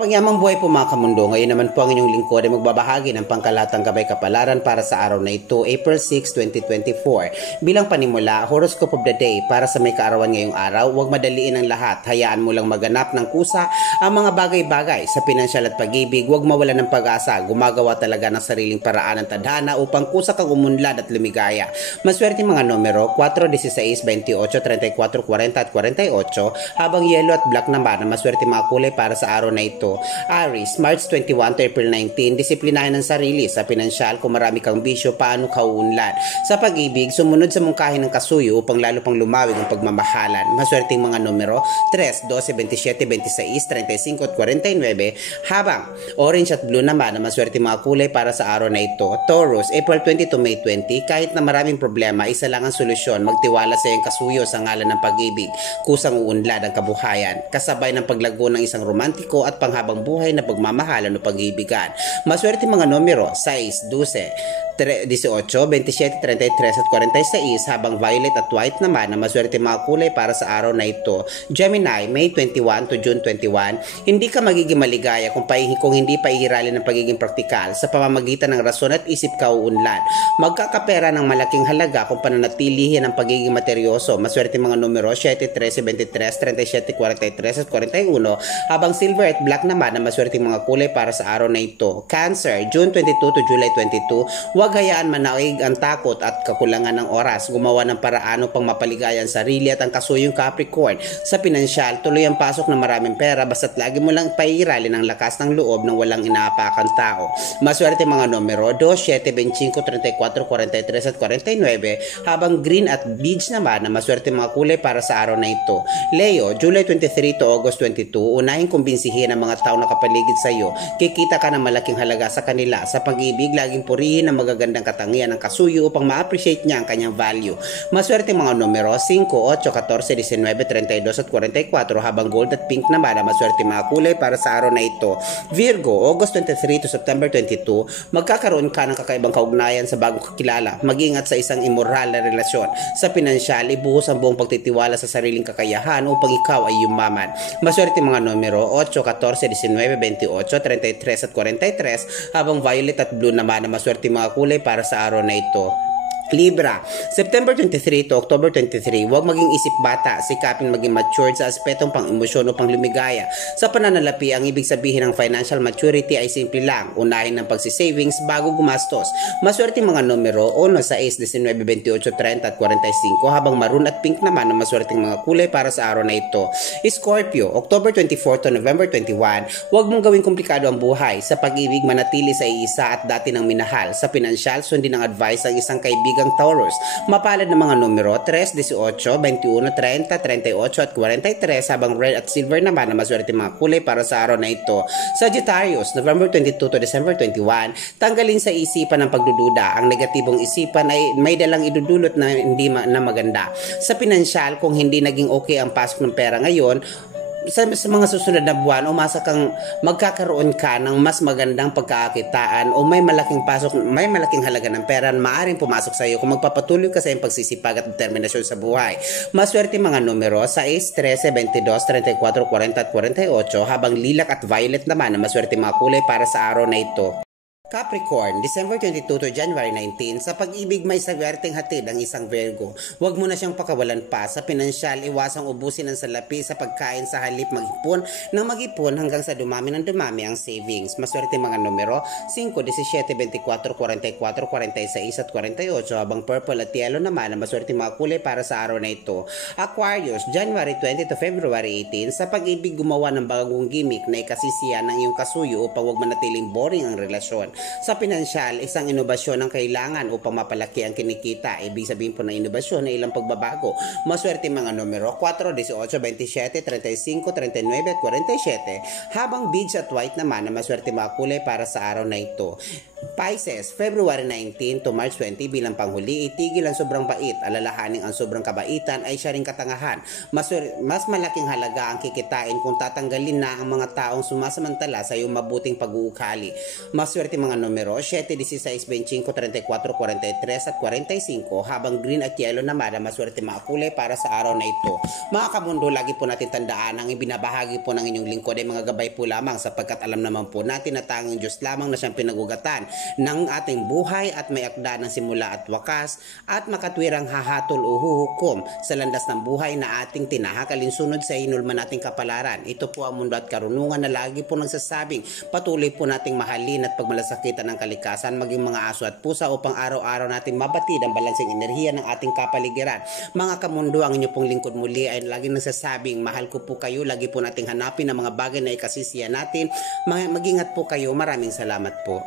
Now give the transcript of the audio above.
Mapangyamang buhay po mga kamundo. Ngayon naman po ang inyong lingkod ay magbabahagi ng pangkalatang gabay kapalaran para sa araw na ito, April 6, 2024. Bilang panimula, horoscope of the day para sa may kaarawan ngayong araw, huwag madaliin ang lahat. Hayaan mo lang maganap ng kusa ang mga bagay-bagay sa pinansyal at pag-ibig. Huwag mawala ng pag-asa. Gumagawa talaga ng sariling paraan ng tadhana upang kusa kang umunlad at lumigaya. Maswerte mga numero 4, 16, 28, 34, 40 at 48, habang yellow at black naman ang maswerte mga kulay para sa araw na ito. Aries, March 21 to April 19, disiplinahin ang sarili. Sa pinansyal, kung marami kang bisyo, paano ka uunlad? Sa pag-ibig, sumunod sa mungkahin ng kasuyo upang lalo pang lumawig ang pagmamahalan. Maswerteng mga numero 3, 12, 27, 26, 35 at 49, habang orange at blue naman ang maswerteng mga kulay para sa araw na ito. Taurus, April 20 to May 20, kahit na maraming problema, isa lang ang solusyon. Magtiwala sa iyong kasuyo sa ngalan ng pag-ibig. Kusang uunlad ang kabuhayan, kasabay ng paglago ng isang romantiko at panghabang buhay na pagmamahalan o pag-ibigan. Maswerte mga numero 6, 12, 18, 27, 33 at 46, habang violet at white naman ang maswerte mga kulay para sa araw na ito. Gemini, May 21 to June 21, hindi ka magiging maligaya kung hindi paihiralin ng pagiging praktikal. Sa pamamagitan ng rason at isip ka uunlad. Magkakapera ng malaking halaga kung pananatilihin ang pagiging materyoso. Maswerte mga numero 7, 13, 23, 37, 43 at 41, habang silver at black naman ang maswerte mga kulay para sa araw na ito. Cancer, June 22 to July 22, huwag hayaan manaig ang takot at kakulangan ng oras. Gumawa ng paraan upang mapaligaya ang sarili at ang kasuyong Capricorn. Sa pinansyal, tuloy ang pasok ng maraming pera basta't lagi mo lang pairalin ang lakas ng loob ng walang inaapakan tao. Maswerte mga numero 2, 7, 25, 34, 43 at 49, habang green at beige naman ang maswerte mga kulay para sa araw na ito. Leo, July 23 to August 22, unahin kumbinsihin ang mga tao na kapaligid sa iyo. Kikita ka ng malaking halaga sa kanila. Sa pag-ibig, laging purihin ang magagandang katangian ng kasuyo upang ma-appreciate niya ang kanyang value. Maswerte mga numero 5, 8, 14, 19, 32 at 44, habang gold at pink naman ang maswerte mga kulay para sa araw na ito. Virgo, August 23 to September 22, magkakaroon ka ng kakaibang kaugnayan sa bagong kakilala. Mag-ingat sa isang immoral na relasyon. Sa pinansyal, ibuhos ang buong pagtitiwala sa sariling kakayahan upang ikaw ay yumaman. Maswerte mga numero 8, 14, 19, 28, 33 at 43, habang violet at blue naman ang maswerte mga kulay para sa araw na ito. Libra, September 23 to October 23, huwag maging isip bata, sikapin maging matured sa aspetong pang-emosyon o pang-lumigaya. Sa pananalapi, ang ibig sabihin ng financial maturity ay simple lang, unahin ng pagsisavings bago gumastos. Maswerte mga numero 1, 6, 19, 28, 30 at 45, habang maroon at pink naman ang maswerteng mga kulay para sa araw na ito. Scorpio, October 24 to November 21, huwag mong gawing komplikado ang buhay. Sa pag-ibig, manatili sa iisa at dati ng minahal. Sa pinansyal, sundin ang advice ang isang kaibigan Taurus. Mapalad ng mga numero 3, 18, 21, 30, 38 at 43, habang red at silver naman ang maswerte mga kulay para sa araw na ito. Sagittarius, November 22 to December 21, tanggalin sa isipan ang pagdududa. Ang negatibong isipan ay may dalang idudulot na hindi na maganda. Sa pinansyal, kung hindi naging okay ang pasok ng pera ngayon, sa mga susunod na buwan, umasa kang magkakaroon ka ng mas magandang pagkakakitaan o may malaking halaga ng pera na maaaring pumasok sa iyo kung magpapatuloy ka sa iyong pagsisipag at determinasyon sa buhay. Maswerte mga numero 6, 13, 22, 34, 40 at 48, habang lilac at violet naman ang maswerte mga kulay para sa araw na ito. Capricorn, December 22 to January 19, sa pag-ibig may swerteng hatid ang isang Virgo. Huwag mo na siyang pakawalan pa. Sa pinansyal, iwasang ubusin ang salapi sa pagkain sa halip mag-ipon hanggang sa dumami ng dumami ang savings. Maswerte mga numero 5, 17, 24, 44, 46 at 48, habang purple at yellow naman ang maswerte mga kulay para sa araw na ito. Aquarius, January 20 to February 18, sa pag-ibig gumawa ng bagong gimmick na ikasisiyan ng iyong kasuyo upang huwag manatiling boring ang relasyon. Sa pinansyal, isang inobasyon ang kailangan upang mapalaki ang kinikita. Ibig sabihin po ng inobasyon ay ilang pagbabago. Maswerte mga numero 4, 18, 27, 35, 39 at 47, habang beige at white naman ang maswerte mga kulay para sa araw na ito. Pisces, February 19 to March 20 bilang panghuli, itigil ang sobrang bait, alalahaning ang sobrang kabaitan ay siya ring katangahan. Mas malaking halaga ang kikitain kung tatanggalin na ang mga taong sumasamantala sa iyong mabuting pag-uugali. Maswerte mga numero, 7, 16, 25, 34, 43 at 45, habang green at yellow naman ang maswerte mga kulay para sa araw na ito. Mga kamundo, lagi po natin tandaan ang ibinabahagi po ng inyong lingkod ay mga gabay po lamang, sapagkat alam naman po natin na tanging Diyos lamang na siyang pinagugatan ng ating buhay at may akda ng simula at wakas at makatwirang hahatol o huhukom sa landas ng buhay na ating tinahak alinsunod sa hinulman nating kapalaran. Ito po ang mundo at karunungan na lagi po nagsasabing patuloy po nating mahalin at pagmalasakitan ng kalikasan, maging mga aso at pusa, upang araw-araw nating mabatid ang balanseng enerhiya ng ating kapaligiran. Mga kamundo, ang inyo pong lingkod muli ay laging nagsasabing mahal ko po kayo. Lagi po nating hanapin ang mga bagay na ikasisiya natin. Mag-ingat po kayo. Maraming salamat po.